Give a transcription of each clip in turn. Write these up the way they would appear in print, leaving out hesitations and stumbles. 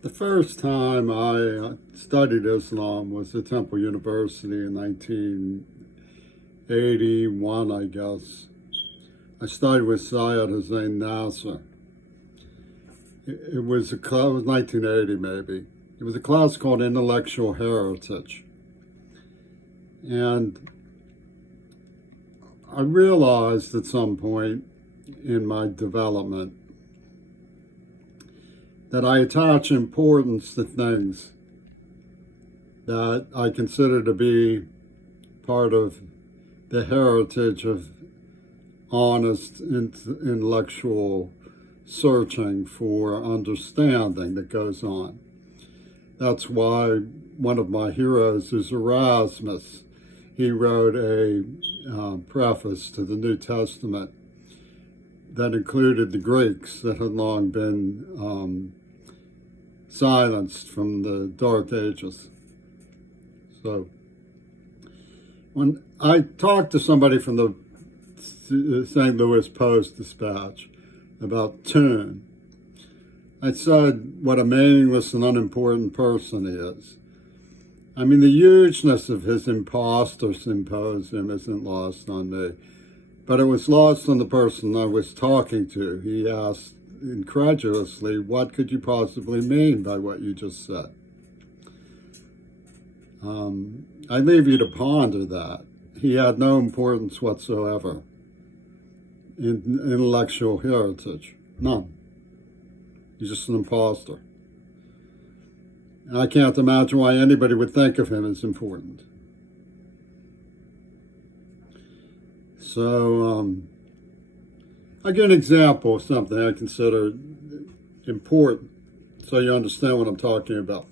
The first time I studied Islam was at Temple University in 1981, I guess. I studied with Syed Hussein Nasser. It was 1980 maybe. It was a class called Intellectual Heritage. And I realized at some point in my development that I attach importance to things that I consider to be part of the heritage of honest intellectual searching for understanding that goes on. That's why one of my heroes is Erasmus. He wrote a preface to the New Testament that included the Greeks that had long been silenced from the Dark Ages. So when I talked to somebody from the St. Louis Post-Dispatch about Toon, I said what a meaningless and unimportant person he is. I mean, the hugeness of his imposter symposium isn't lost on me, but it was lost on the person I was talking to. He asked incredulously, what could you possibly mean by what you just said? I leave you to ponder that. He had no importance whatsoever in intellectual heritage. None. He's just an imposter. And I can't imagine why anybody would think of him as important. So, I'll give an example of something I consider important so you understand what I'm talking about.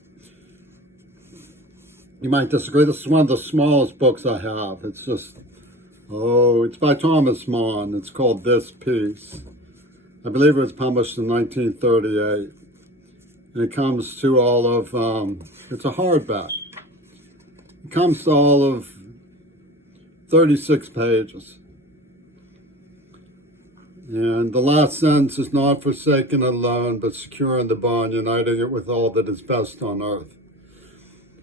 You might disagree. This is one of the smallest books I have. It's by Thomas Mann. It's called This Peace. I believe it was published in 1938. And it comes to all of, it's a hardback. It comes to all of 36 pages. And the last sentence is not forsaken alone, but secure in the bond, uniting it with all that is best on earth.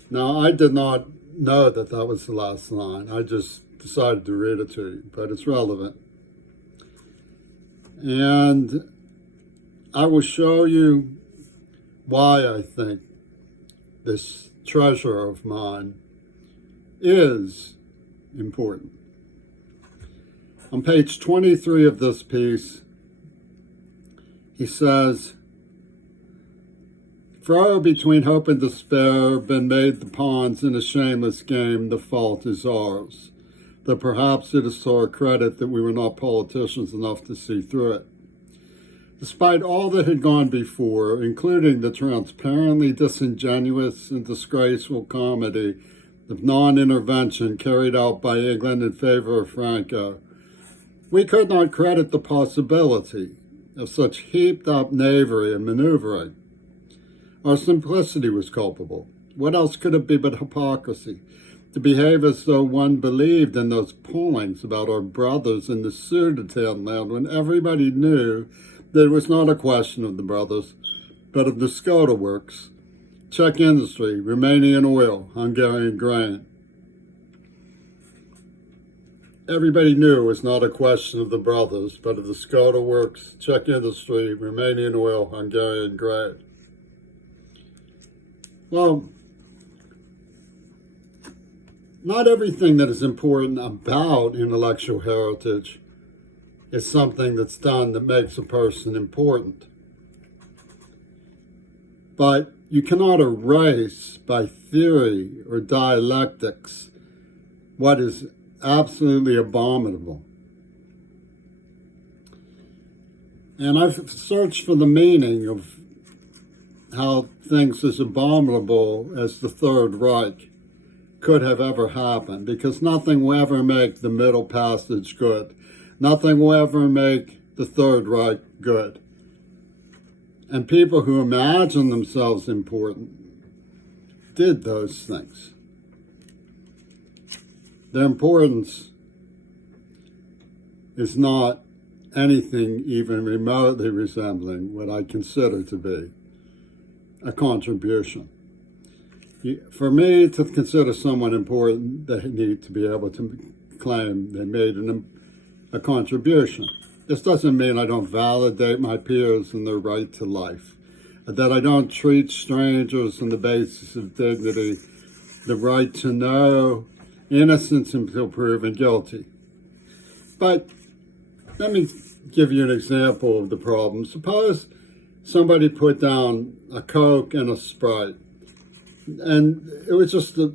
Now, I did not know that that was the last line. I just decided to read it to you, but it's relevant. And I will show you why I think this treasure of mine is important. On page 23 of this piece, he says, "For between hope and despair been made the pawns in a shameless game, the fault is ours. Though perhaps it is to our credit that we were not politicians enough to see through it. Despite all that had gone before, including the transparently disingenuous and disgraceful comedy of non-intervention carried out by England in favor of Franco, we could not credit the possibility of such heaped-up knavery and maneuvering. Our simplicity was culpable. What else could it be but hypocrisy? To behave as though one believed in those pullings about our brothers in the Sudetenland when everybody knew that it was not a question of the brothers, but of the Skoda Works, Czech industry, Romanian oil, Hungarian grain. Everybody knew it was not a question of the brothers, but of the Skoda Works, Czech industry, Romanian oil, Hungarian grain." Well, not everything that is important about intellectual heritage is something that's done that makes a person important. But you cannot erase by theory or dialectics what is absolutely abominable. And I've searched for the meaning of how things as abominable as the Third Reich could have ever happened, because nothing will ever make the Middle Passage good. Nothing will ever make the Third Reich good. And people who imagine themselves important did those things. Their importance is not anything even remotely resembling what I consider to be a contribution. For me to consider someone important, they need to be able to claim they made a contribution. This doesn't mean I don't validate my peers and their right to life, that I don't treat strangers on the basis of dignity, the right to know innocence until proven guilty. But let me give you an example of the problem. Suppose somebody put down a Coke and a Sprite, and it was just a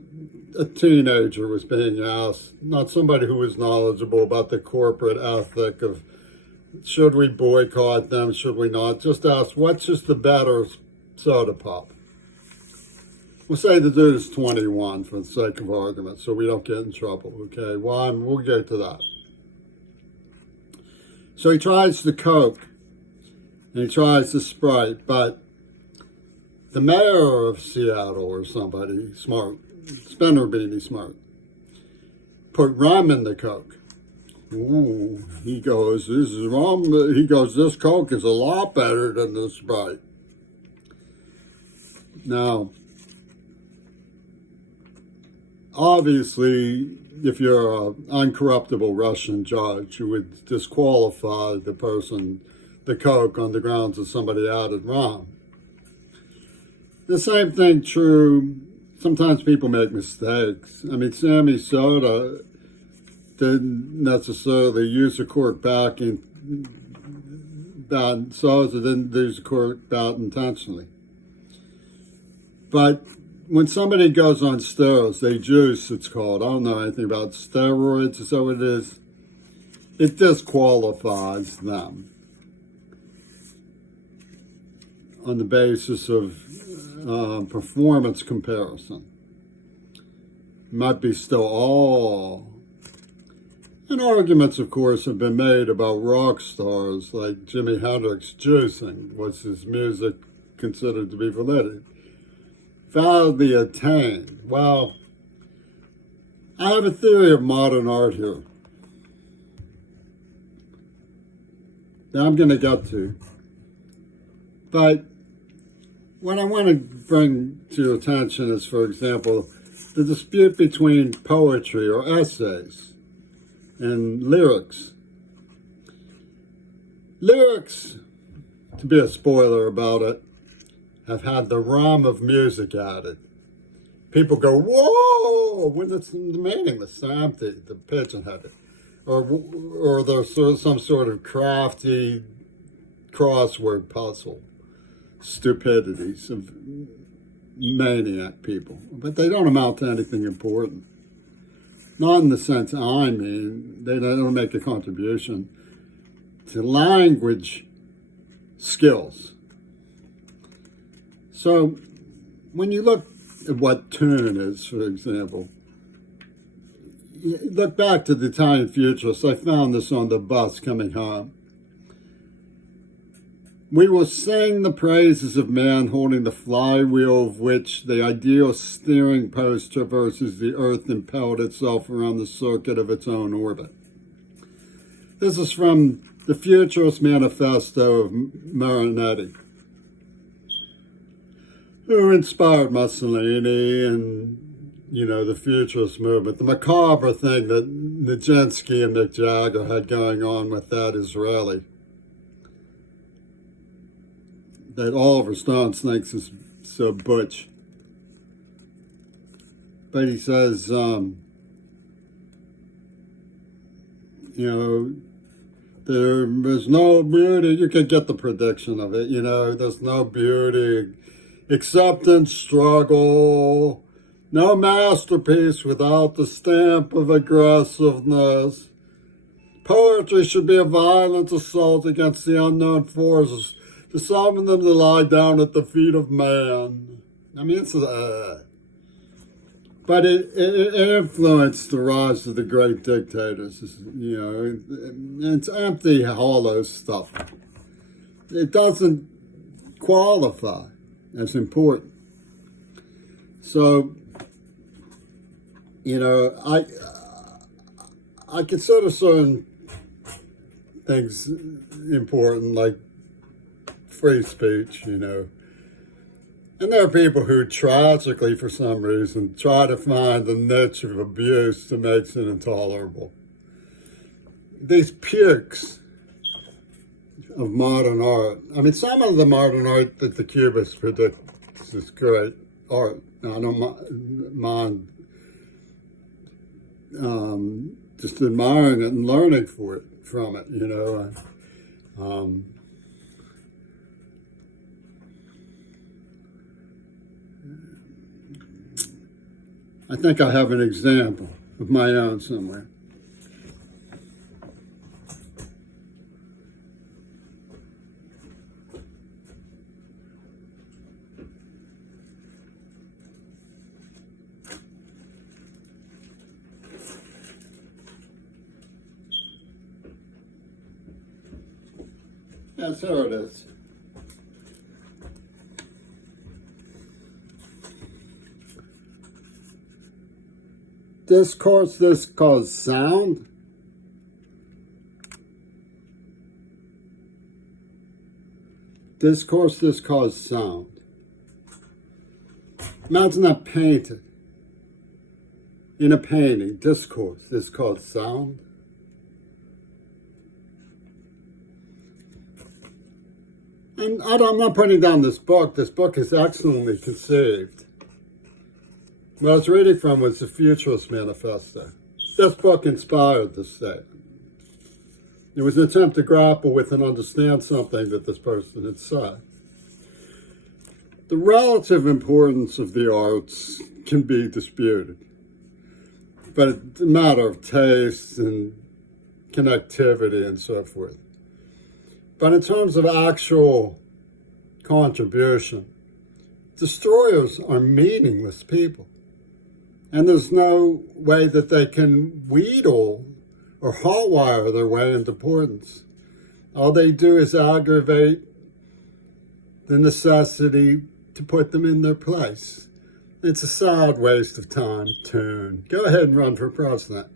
teenager was being asked, not somebody who was knowledgeable about the corporate ethic of should we boycott them, should we not, just ask what's just the better soda pop. We'll say the dude is 21 for the sake of argument, so we don't get in trouble, okay? Well, we'll get to that. So he tries the Coke, and he tries the Sprite, but the mayor of Seattle or somebody smart, Spender Beanie smart, put rum in the Coke. Ooh, he goes, this is rum. He goes, this Coke is a lot better than the Sprite. Now, obviously, if you're an uncorruptible Russian judge, you would disqualify the person, the Coke, on the grounds that somebody added rum. The same thing true, sometimes people make mistakes. I mean, Sammy Soda didn't necessarily use a cork back in bad soda, didn't use a cork back intentionally. But when somebody goes on steroids, they juice, it's called. I don't know anything about steroids, is that what it is? It disqualifies them on the basis of performance comparison. Might be still all. And arguments, of course, have been made about rock stars like Jimi Hendrix juicing. Was his music considered to be validly attained? Well, I have a theory of modern art here that I'm going to get to. But what I want to bring to your attention is, for example, the dispute between poetry or essays and lyrics. Lyrics, to be a spoiler about it, have had the rum of music added. People go, whoa, when it's meaningless, they're empty, the pigeon-headed. Or there's some sort of crafty crossword puzzle stupidities of maniac people. But they don't amount to anything important. Not in the sense I mean, they don't make a contribution to language skills. So when you look at what tune is, for example, look back to the Italian Futurists. I found this on the bus coming home. We will sing the praises of man holding the flywheel of which the ideal steering post traverses the earth impelled itself around the circuit of its own orbit. This is from the Futurist Manifesto of Marinetti, who inspired Mussolini and, the Futurist movement. The macabre thing that Nijinsky and Mick Jagger had going on with that Israeli, that Oliver Stone thinks is so butch. But he says, there is no beauty. You can get the prediction of it, there's no beauty, acceptance, struggle, no masterpiece without the stamp of aggressiveness. Poetry should be a violent assault against the unknown forces, to summon them to lie down at the feet of man. I mean, but it influenced the rise of the great dictators. It's empty, hollow stuff. It doesn't qualify as important. So, I consider certain things important, like free speech, And there are people who tragically, for some reason, try to find the niche of abuse that makes it intolerable. These pukes of modern art. I mean, some of the modern art that the Cubists predict is great art. Now, I don't mind just admiring it and learning from it, you know. I think I have an example of my own somewhere. Yes, here it is. This cause sound. This cause sound. Imagine that painted in a painting. This cause sound. And I'm not putting down this book. This book is excellently conceived. What I was reading from was the Futurist Manifesto. This book inspired this statement. It was an attempt to grapple with and understand something that this person had said. The relative importance of the arts can be disputed, but it's a matter of taste and connectivity and so forth. But in terms of actual contribution, destroyers are meaningless people. And there's no way that they can wheedle or hotwire their way into importance. All they do is aggravate the necessity to put them in their place. It's a sad waste of time. Go ahead and run for president.